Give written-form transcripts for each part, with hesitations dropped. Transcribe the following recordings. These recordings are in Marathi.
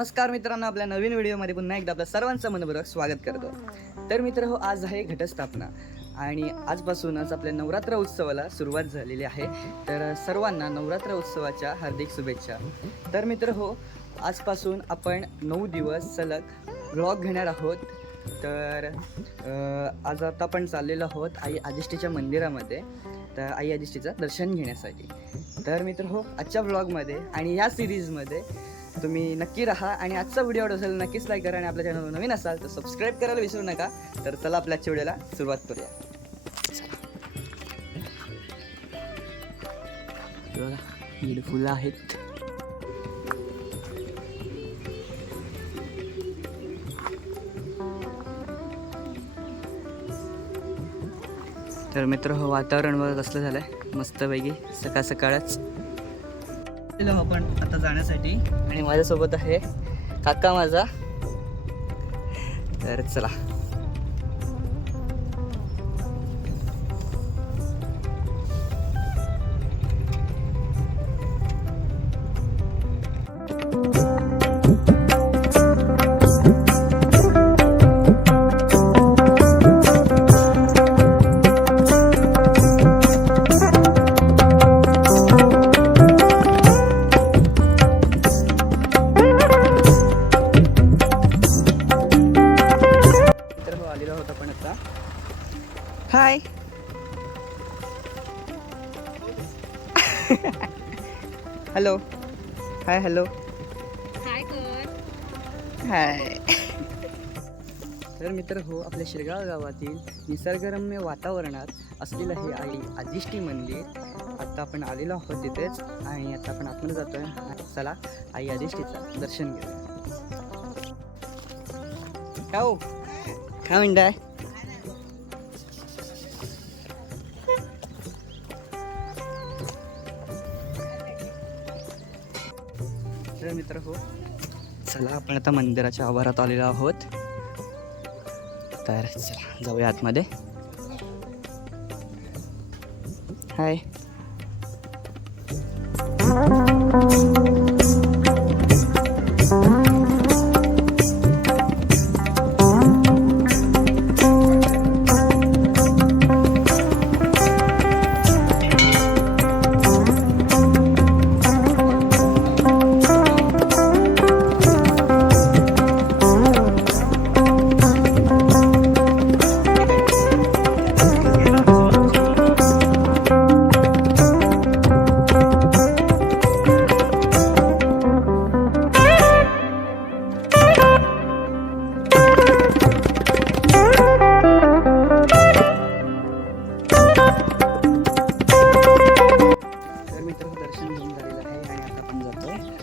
नमस्कार मित्रांनो, आपल्या नवीन व्हिडिओमध्ये पुन्हा एकदा आपल्या सर्वांचं मनपूर्वक स्वागत करतो. तर मित्र हो, आज आहे घटस्थापना आणि आजपासूनच आपल्या नवरात्र उत्सवाला सुरुवात झालेली आहे. तर सर्वांना नवरात्र उत्सवाच्या हार्दिक शुभेच्छा. तर मित्र हो, आजपासून आपण 9 दिवस सलग व्लॉग घेणार आहोत. तर आज आता आपण चाललेलो आहोत आई आदिष्टीच्या मंदिरामध्ये, तर आई आदिष्टीचं दर्शन घेण्यासाठी. तर मित्र हो, आजच्या व्लॉगमध्ये आणि या सिरीजमध्ये तुम्ही नक्की राहा आणि आजचा व्हिडिओ आवडला असेल नक्कीच लाईक करा आणि आपल्या चॅनलवर नवीन असाल तर सबस्क्राईब करायला विसरू नका. तर चला आपल्या आजच्या व्हिडिओला सुरुवात करूया. बघा, ही फुलं आहेत. तर मित्र हो, वातावरण बघा कसलं झालंय मस्तपैकी सकाळ सकाळच आपण आता जाण्यासाठी. आणि माझ्यासोबत आहे काका माझा. तर चला. हाय. हॅलो. हाय. हॅलो. हाय कर. हाय. तर मित्र हो, आपल्या शिरगाव गावातील निसर्गरम्य वातावरणात असलेलं हे आई आदिष्टी मंदिर. आता आपण आलेलो आहोत तिथेच आणि आता आपण आतमध्ये जातोय. चला आई आदिष्टीचं दर्शन घेऊया. काय म्हणताय? तर मित्र हो, चला आपण आता मंदिराच्या आवारात आलेलो आहोत. तर चला जाऊया आतमध्ये. हाय.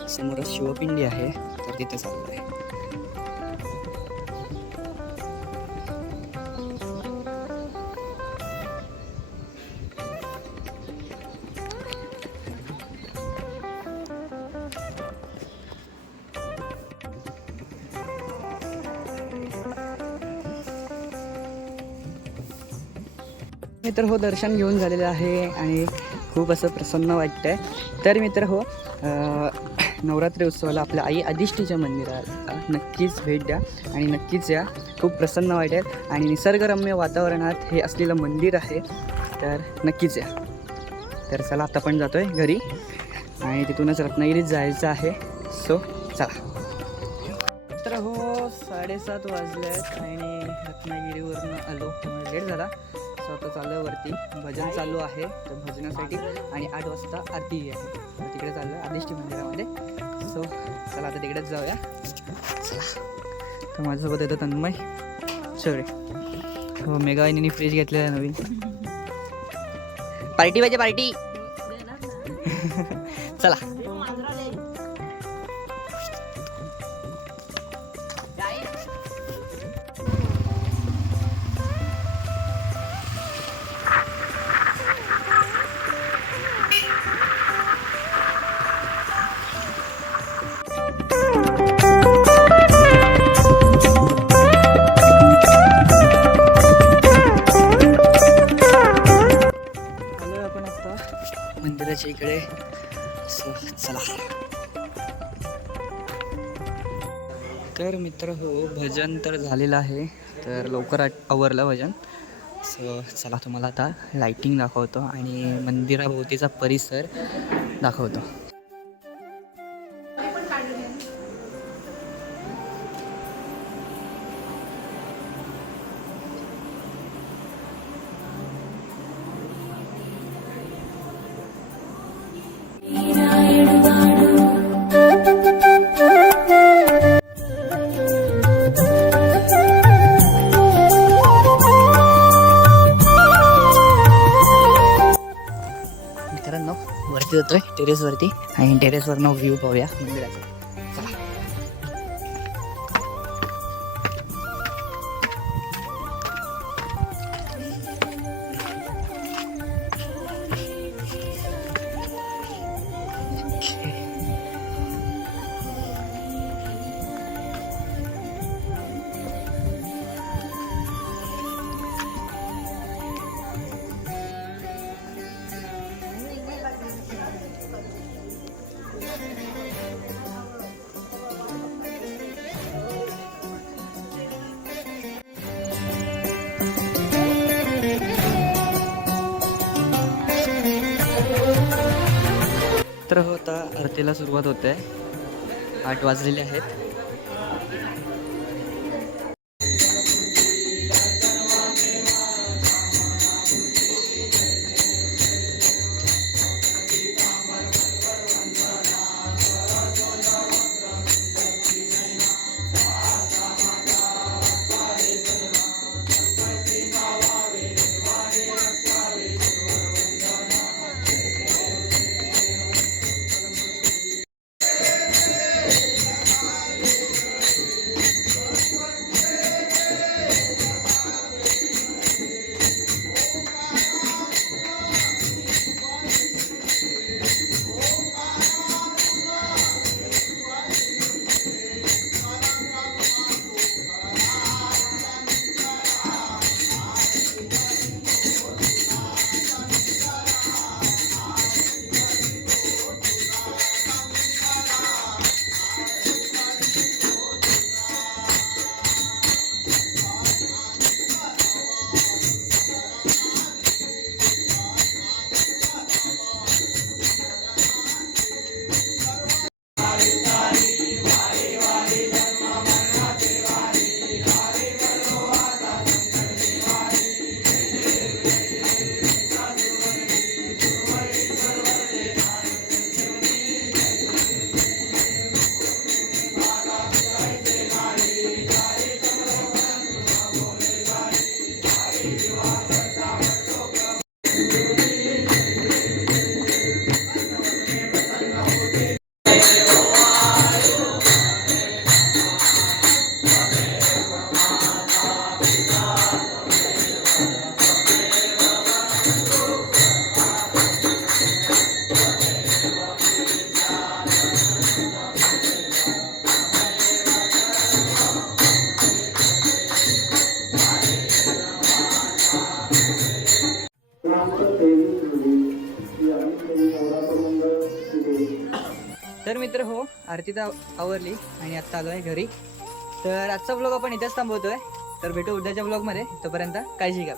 समोर शिवपिंडी आहे, तर तिथे चाललो आहे. मित्र हो, दर्शन घेऊन झालेलं आहे आणि खूप असं प्रसन्न वाटतंय. तर मित्र हो, नवरात्री उत्सवाला आपल्या आई आदिष्टीच्या मंदिराला नक्कीच भेट द्या आणि नक्कीच या. खूप प्रसन्न वाटेल आणि निसर्गरम्य वातावरणात हे असलेलं मंदिर आहे, तर नक्कीच या. तर चला आता आपण जातोय घरी आणि तिथूनच रत्नागिरीत जायचं आहे. सो चला. तर हो, 7:30 वाजलेत आणि रत्नागिरीवरून आलो, त्यामुळे लेट झाला. सो आता चालू वरती, भजन चालू आहे तर भजनासाठी, आणि 8 वाजता आरती आहे. तर तिकडे चाललो आहे आदिष्टी मंदिरामध्ये. सो चला आता तिकडेच जाऊया. चला. तर माझ्यासोबत येतं तन्मय सॉरी हो, मेगा वाहिनीने फ्रीज घेतलेला नवीन. पार्टी पाहिजे पार्टी. चला. मंदिराच्या इकडे. चला. तर मित्र हो, भजन तर झालेलं आहे. तर लवकर आवरलं भजन. सो चला तुम्हाला आता लाईटिंग दाखवतो आणि मंदिराभोवतीचा परिसर दाखवतो. मित्रांनो वरती जातोय टेरेसवरती आणि टेरेसवरनं व्ह्यू पाहूया मंदिराचा. तर हो, आता आरतीला सुरुवात होते. 8 वाजलेले आहेत. तर मित्र हो, आरती तर आवरली आणि आत्ता आलो आहे घरी. तर आजचा ब्लॉग आपण इथेच थांबवतोय. तर भेटू उद्याच्या ब्लॉगमध्ये. तोपर्यंत काळजी घ्या.